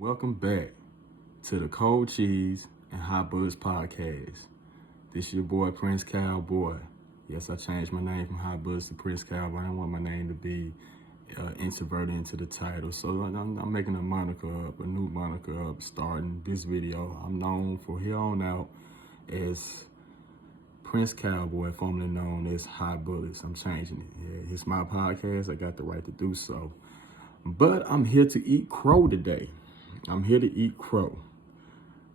Welcome back to the Cold Cheese and Hot Buzz podcast. This your boy Prince Cowboy. Yes, I changed my name from Hot Buzz to Prince Cowboy. I don't want my name to be introverted into the title, so I'm making a new moniker up starting this video. I'm known for here on out as Prince Cowboy, formerly known as Hot Buzz. I'm changing it. Yeah, it's my podcast. I got the right to do so. But I'm here to eat crow today. I'm here to eat crow.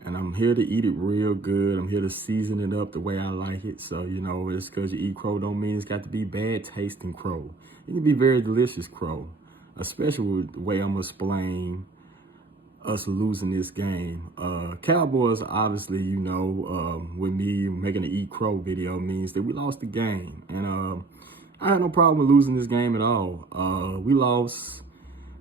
And I'm here to eat it real good. I'm here to season it up the way I like it. So, just because you eat crow don't mean it's got to be bad tasting crow. It can be very delicious crow, especially with the way I'm going to explain us losing this game. Cowboys, obviously, with me making an eat crow video means that we lost the game. And I had no problem with losing this game at all. We lost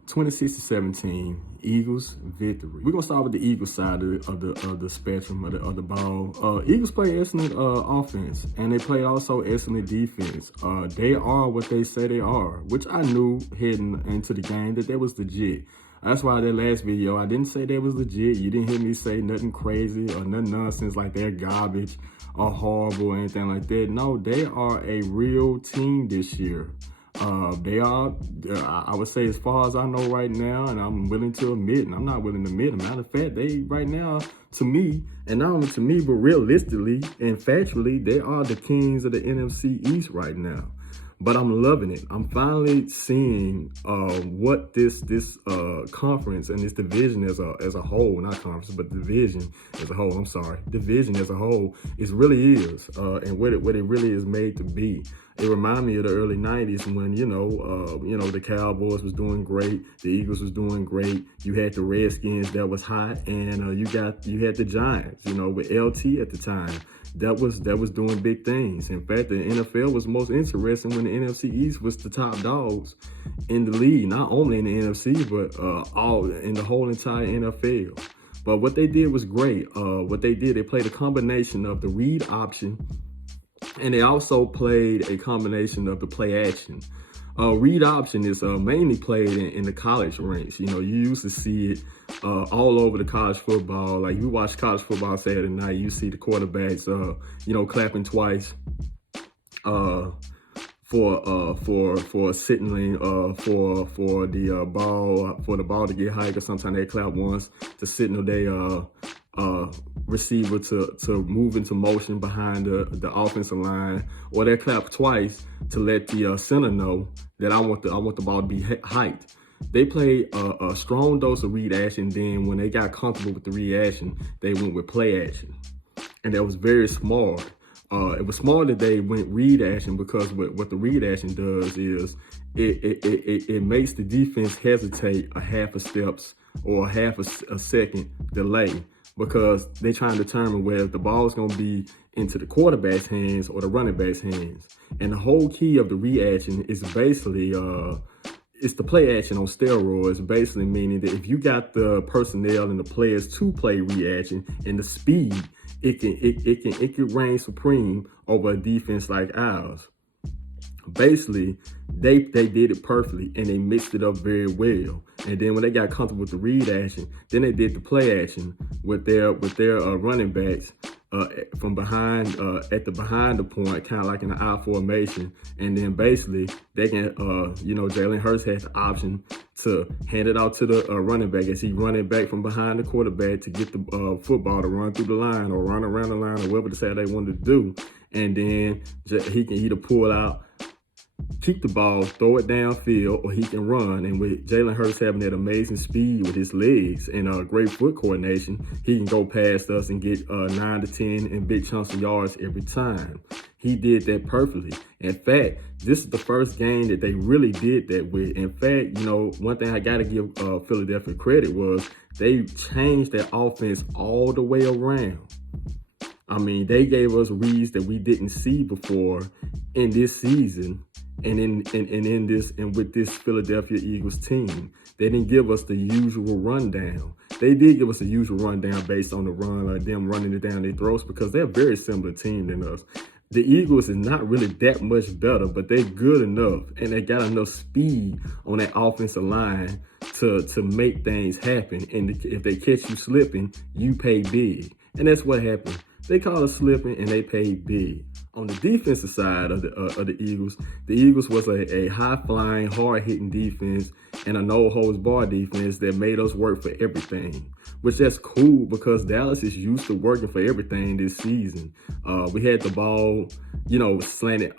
26-17, Eagles victory. We're gonna start with the Eagles side of the spectrum of the ball. Eagles play excellent offense, and they play also excellent defense. They are what they say they are, which I knew heading into the game that was legit. That's why that last video, I didn't say that was legit. You didn't hear me say nothing crazy or nothing nonsense like they're garbage or horrible or anything like that. No, they are a real team this year. They are, I would say, as far as I know right now, and I'm willing to admit, and I'm not willing to admit, matter of fact, they right now, to me, and not only to me, but realistically and factually, they are the kings of the NFC East right now. But I'm loving it. I'm finally seeing what this conference and this division as a whole, not conference, but division as a whole. I'm sorry, division as a whole really is, and what it really is made to be. It reminded me of the early '90s when the Cowboys was doing great, the Eagles was doing great. You had the Redskins that was hot, and you had the Giants, with LT at the time. That was doing big things. In fact, the NFL was most interesting when the NFC East was the top dogs in the league, not only in the NFC, but all in the whole entire NFL. But what they did was great. They played a combination of the read option, and they also played a combination of the play action. Read option is mainly played in the college ranks. You used to see it all over the college football. Like you watch college football Saturday night, you see the quarterbacks, clapping twice for signaling for the ball to get hiked, or sometimes they clap once to signal they receiver to move into motion behind the offensive line, or they clap twice to let the center know that I want the ball to be hiked. They played a strong dose of read action. Then when they got comfortable with the read action, they went with play action, and that was very smart. It was smart that they went read action, because what the read action does is it makes the defense hesitate a half a steps or a half a second delay, because they trying to determine whether the ball is going to be into the quarterback's hands or the running back's hands. And the whole key of the reaction is basically it's the play action on steroids, basically meaning that if you got the personnel and the players to play reaction and the speed, it can reign supreme over a defense like ours. Basically, they did it perfectly, and they mixed it up very well. And then when they got comfortable with the read action, then they did the play action with their running backs from behind behind the point, kind of like in an I formation. And then basically they can Jalen Hurts has the option to hand it out to the running back as he running back from behind the quarterback to get the football to run through the line or run around the line or whatever they wanted to do. And then he can either pull out, keep the ball, throw it downfield, or he can run. And with Jalen Hurts having that amazing speed with his legs and great foot coordination, he can go past us and get 9 to 10 and big chunks of yards every time. He did that perfectly. In fact, this is the first game that they really did that with. In fact, one thing I got to give Philadelphia credit was they changed their offense all the way around. I mean, they gave us reads that we didn't see before in this season. And with this Philadelphia Eagles team, they didn't give us the usual rundown. They did give us a usual rundown based on the run, like them running it down their throats, because they're a very similar team than us. The Eagles is not really that much better, but they're good enough, and they got enough speed on that offensive line to make things happen. And if they catch you slipping, you pay big. And that's what happened. They called us slipping and they paid big. On the defensive side of the Eagles was a high-flying, hard-hitting defense and a no-holds-barred defense that made us work for everything, which that's cool because Dallas is used to working for everything this season. We had the ball, slanted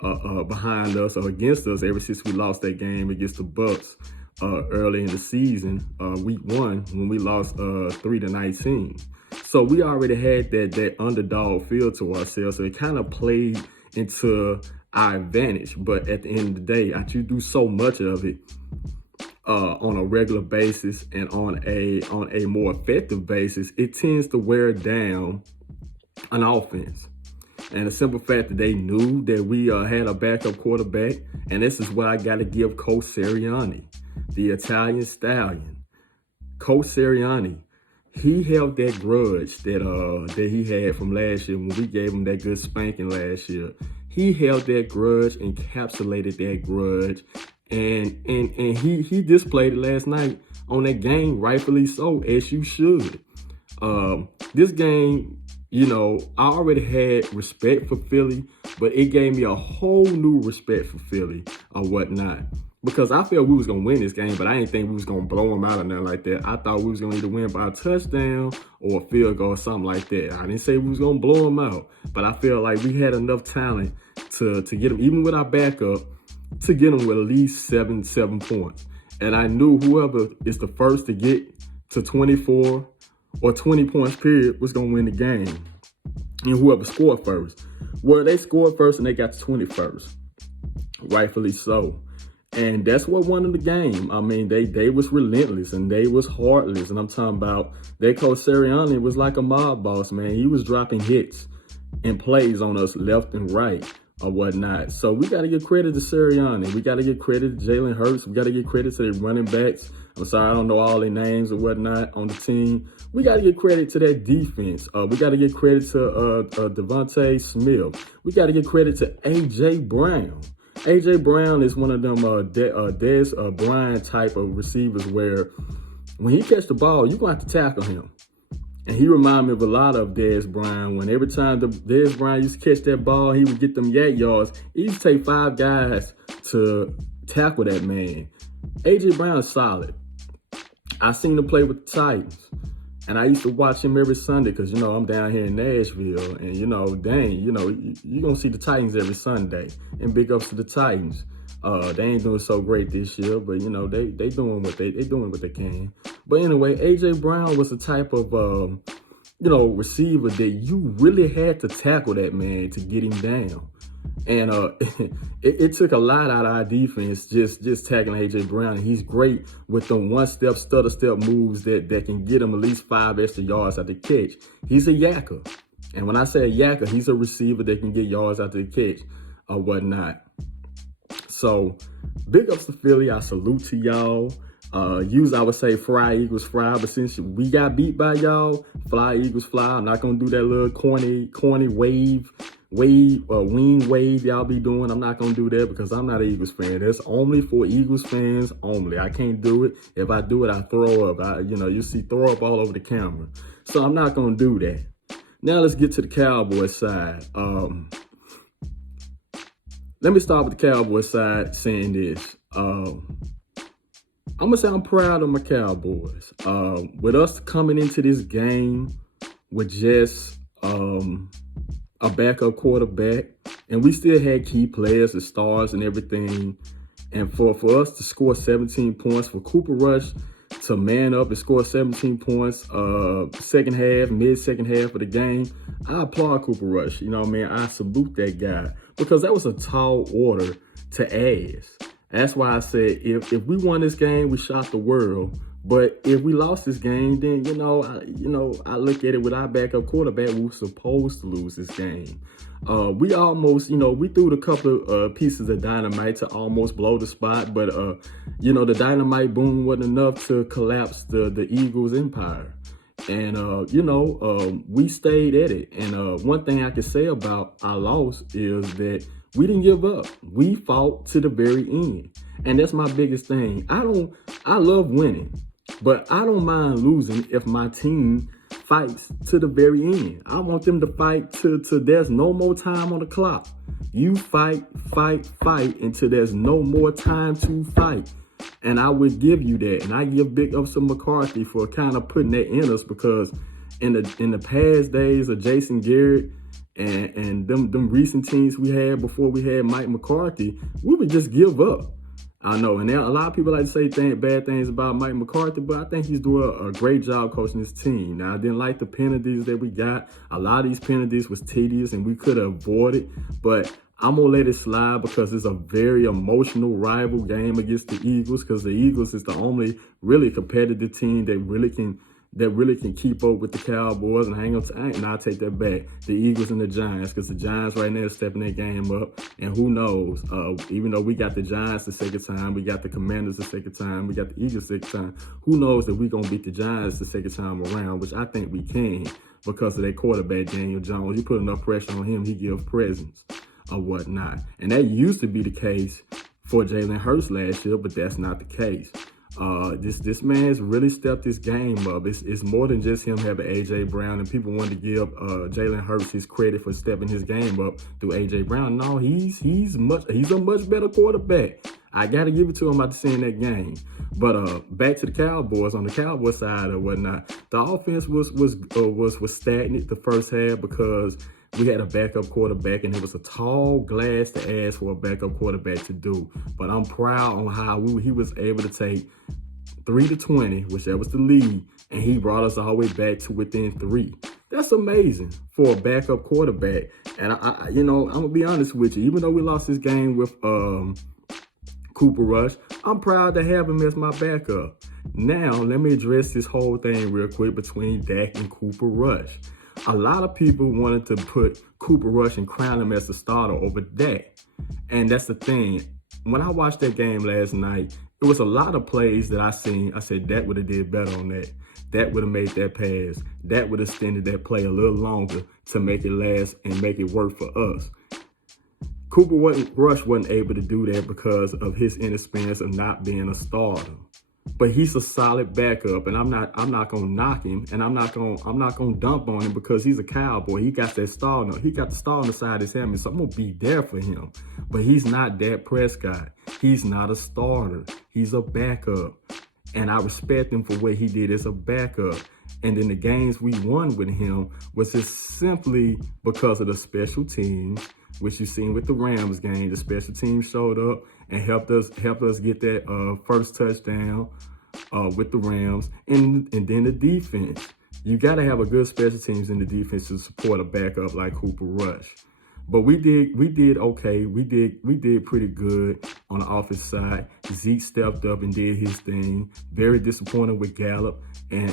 behind us or against us ever since we lost that game against the Bucks early in the season, week 1, when we lost 3-19. So we already had that underdog feel to ourselves. So it kind of played into our advantage. But at the end of the day, after you do so much of it on a regular basis and on a more effective basis, it tends to wear down an offense. And the simple fact that they knew that we had a backup quarterback, and this is what I got to give Coach Sirianni, the Italian stallion. Coach Sirianni, he held that grudge that he had from last year when we gave him that good spanking last year. He held that grudge, encapsulated that grudge, and he displayed it last night on that game, rightfully so, as you should. This game, I already had respect for Philly, but it gave me a whole new respect for Philly or whatnot. Because I felt we was going to win this game, but I didn't think we was going to blow them out or nothing like that. I thought we was going to either win by a touchdown or a field goal or something like that. I didn't say we was going to blow them out, but I feel like we had enough talent to get them, even with our backup, to get them with at least seven points. And I knew whoever is the first to get to 24 or 20 points period was going to win the game. And whoever scored first. Well, they scored first and they got to 20 first. Rightfully so. And that's what won the game. I mean, they was relentless and they was heartless. And I'm talking about their coach Sirianni was like a mob boss, man. He was dropping hits and plays on us left and right or whatnot. So we got to give credit to Sirianni. We got to give credit to Jalen Hurts. We got to give credit to the running backs. I'm sorry, I don't know all their names or whatnot on the team. We got to give credit to that defense. We got to give credit to Devontae Smith. We got to give credit to A.J. Brown. A.J. Brown is one of them Dez Bryant type of receivers where when he catch the ball, you're going to have to tackle him. And he reminded me of a lot of Dez Bryant. When every time Dez Bryant used to catch that ball, he would get them yak yards. He used to take 5 guys to tackle that man. A.J. Brown is solid. I seen him play with the Titans. And I used to watch him every Sunday because, I'm down here in Nashville. And, you're going to see the Titans every Sunday. And big ups to the Titans. They ain't doing so great this year, but, they doing what they can. But anyway, A.J. Brown was the type of, receiver that you really had to tackle that man to get him down. And it took a lot out of our defense just tackling A.J. Brown. And he's great with them one-step, stutter-step moves that can get him at least 5 extra yards out the catch. He's a yacker. And when I say a yacker, he's a receiver that can get yards out the catch or whatnot. So big ups to Philly. I salute to y'all. I would say fry, Eagles, fry. But since we got beat by y'all, fly, Eagles, fly. I'm not going to do that little corny wing wave y'all be doing. I'm not going to do that because I'm not an Eagles fan. That's only for Eagles fans only. I can't do it. If I do it, I throw up. You see throw up all over the camera. So I'm not going to do that. Now let's get to the Cowboys side. Let me start with the Cowboys side saying this. I'm going to say I'm proud of my Cowboys. With us coming into this game with just a backup quarterback, and we still had key players, the stars and everything. And for us to score 17 points, for Cooper Rush to man up and score 17 points mid-second half of the game, I applaud Cooper Rush. I salute that guy because that was a tall order to ask. That's why I said if we won this game, we shocked the world. But if we lost this game, then, I look at it with our backup quarterback, we were supposed to lose this game. We almost, we threw a couple of pieces of dynamite to almost blow the spot. But, the dynamite boom wasn't enough to collapse the Eagles' empire. And, we stayed at it. And one thing I can say about our loss is that we didn't give up. We fought to the very end. And that's my biggest thing. I love winning. But I don't mind losing if my team fights to the very end. I want them to fight till there's no more time on the clock. You fight until there's no more time to fight. And I would give you that. And I give big ups to McCarthy for kind of putting that in us, because in the past days of Jason Garrett and them recent teams we had before we had Mike McCarthy, we would just give up. I know, and a lot of people like to say bad things about Mike McCarthy, but I think he's doing a great job coaching his team. Now, I didn't like the penalties that we got. A lot of these penalties was tedious, and we could have avoided, but I'm going to let it slide because it's a very emotional rival game against the Eagles, because the Eagles is the only really competitive team that really can keep up with the Cowboys. And I'll take that back. The Eagles and the Giants, because the Giants right now are stepping their game up. And who knows, even though we got the Giants the second time, we got the Commanders the second time, we got the Eagles the second time, who knows that we're going to beat the Giants the second time around, which I think we can because of their quarterback, Daniel Jones. You put enough pressure on him, he gives presents or whatnot. And that used to be the case for Jalen Hurts last year, but that's not the case. This man's really stepped his game up. It's more than just him having A.J. Brown, and people want to give Jalen Hurts his credit for stepping his game up through A.J. Brown. No, he's a much better quarterback. I got to give it to him after seeing that game. But back to the Cowboys, on the Cowboys side or whatnot, the offense was stagnant the first half because we had a backup quarterback, and it was a tall glass to ask for a backup quarterback to do. But I'm proud on how he was able to take 3-20, which that was the lead, and he brought us all the way back to within 3. That's amazing for a backup quarterback. And I'm gonna be honest with you. Even though we lost this game with Cooper Rush, I'm proud to have him as my backup. Now, let me address this whole thing real quick between Dak and Cooper Rush. A lot of people wanted to put Cooper Rush and crown him as the starter over Dak. And that's the thing. When I watched that game last night, it was a lot of plays that I said Dak would have did better on that. Dak would have made that pass. Dak would have extended that play a little longer to make it last and make it work for us. Cooper Rush wasn't able to do that because of his inexperience of not being a starter. But he's a solid backup, and I'm not gonna knock him, and I'm not gonna dump on him because he's a Cowboy. He got that star. He got the star on the side of his helmet, so I'm gonna be there for him. But he's not Dak Prescott. He's not a starter. He's a backup, and I respect him for what he did as a backup. And then the games we won with him was just simply because of the special teams, which you've seen with the Rams game. The special teams showed up and helped us get that first touchdown with the Rams. And then the defense. You got to have a good special teams in the defense to support a backup like Cooper Rush. But we did okay. We did pretty good on the offensive side. Zeke stepped up and did his thing. Very disappointed with Gallup and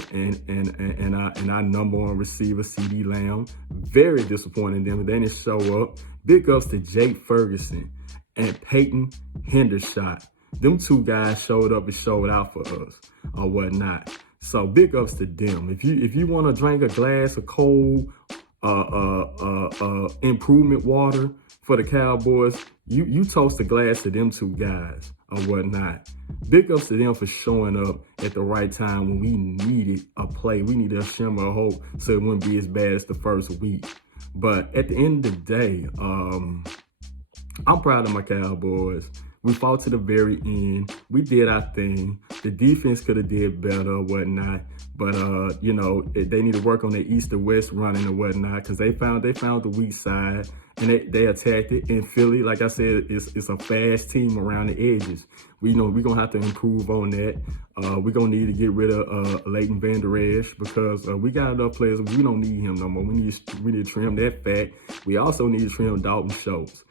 our number one receiver, CD Lamb. Very disappointed in them. They didn't show up. Big ups to Jake Ferguson and Peyton Hendershot. Them two guys showed up and showed out for us or whatnot. So big ups to them. If you want to drink a glass of cold improvement water for the Cowboys, you toast a glass to them two guys or whatnot. Big ups to them for showing up at the right time when we needed a play. We needed a shimmer of hope so it wouldn't be as bad as the first week. But at the end of the day, I'm proud of my Cowboys. We fought to the very end. We did our thing. The defense could have did better or whatnot. But, they need to work on their east-to-west running and whatnot because they found the weak side and they attacked it. In Philly, like I said, it's a fast team around the edges. We're going to have to improve on that. We're going to need to get rid of Leighton Vander Esch because we got enough players. We don't need him no more. We need to trim that fat. We also need to trim Dalton Schultz.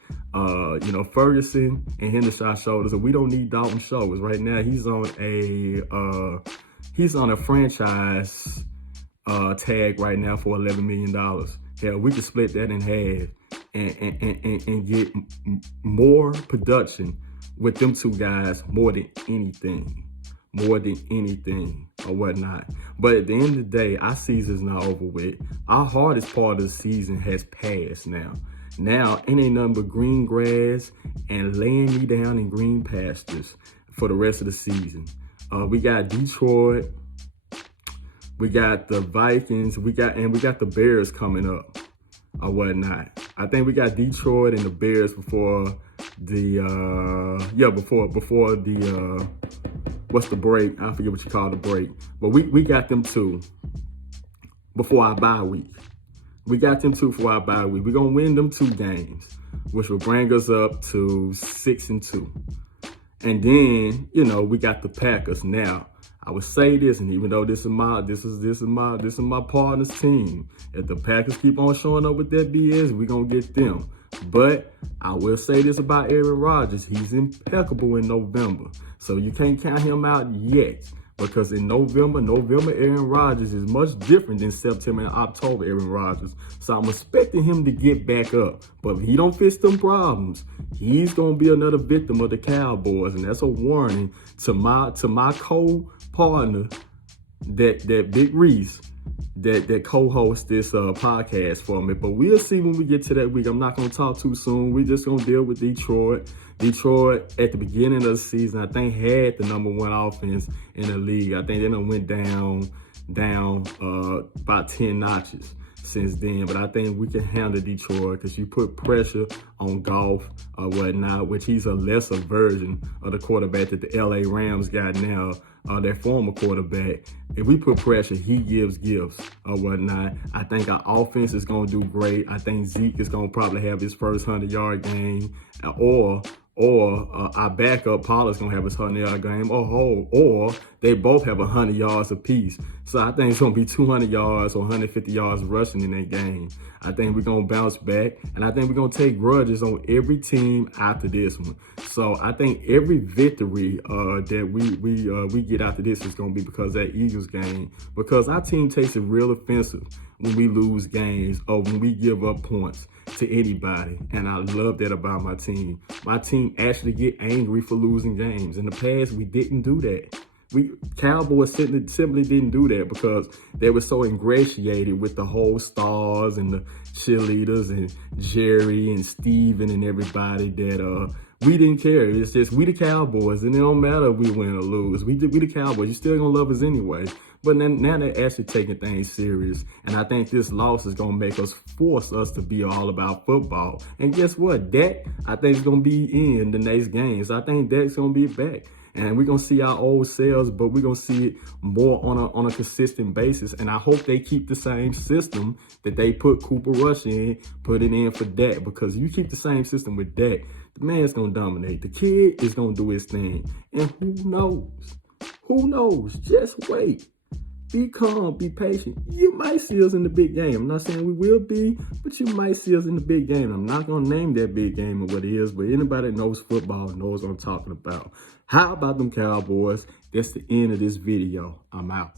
Ferguson and Hendershot shoulders, and we don't need Dalton Schultz. Right now, he's on a franchise tag right now for $11 million. Hell, we could split that in half and get more production with them two guys more than anything or whatnot. But at the end of the day, our season's not over with. Our hardest part of the season has passed now. Now, it ain't nothing but green grass and laying me down in green pastures for the rest of the season. We got Detroit, We got the Vikings. We got the Bears coming up or whatnot. I think we got Detroit and the Bears before the before the what's the break? I forget what you call the break. But we got them two before our bye week. We got them two for our bye week. We're gonna win them 2 games, which will bring us up to 6-2. And then, we got the Packers. Now, I would say this, and even though this is my partner's team, if the Packers keep on showing up with that BS, we're gonna get them. But I will say this about Aaron Rodgers: he's impeccable in November, so you can't count him out yet. Because in November, Aaron Rodgers is much different than September and October Aaron Rodgers. So I'm expecting him to get back up. But if he don't fix them problems, he's going to be another victim of the Cowboys. And that's a warning to my co-partner, that Big Reese, that co-hosts this podcast for me. But we'll see when we get to that week. I'm not going to talk too soon. We're just going to deal with Detroit. Detroit, at the beginning of the season, I think had the #1 offense in the league. I think they done went down about 10 notches since then. But I think we can handle Detroit because you put pressure on Goff or whatnot, which he's a lesser version of the quarterback that the LA Rams got now, their former quarterback. If we put pressure, he gives or whatnot. I think our offense is going to do great. I think Zeke is going to probably have his first 100-yard game, or our backup Pollard's gonna have his 100-yard game, or they both have 100 yards apiece. So I think it's gonna be 200 yards or 150 yards rushing in that game. I think we're gonna bounce back, and I think we're gonna take grudges on every team after this one. So I think every victory that we get after this is gonna be because of that Eagles game, because our team takes it real offensive when we lose games or when we give up points to anybody, and I love that about my team. My team actually get angry for losing games. In the past, we didn't do that. Cowboys simply didn't do that because they were so ingratiated with the whole stars and the cheerleaders and Jerry and Steven and everybody that we didn't care. It's just we the Cowboys, and it don't matter if we win or lose. We the Cowboys. You still gonna love us anyway. But now they're actually taking things serious. And I think this loss is going to force us to be all about football. And guess what? Dak, I think, is going to be in the next games. I think Dak's going to be back. And we're going to see our old selves, but we're going to see it more on a consistent basis. And I hope they keep the same system that they put Cooper Rush in, put it in for Dak. Because you keep the same system with Dak, the man's going to dominate. The kid is going to do his thing. And who knows? Who knows? Just wait. Be calm, be patient. You might see us in the big game. I'm not saying we will be, but you might see us in the big game. I'm not going to name that big game or what it is, but anybody that knows football knows what I'm talking about. How about them Cowboys? That's the end of this video. I'm out.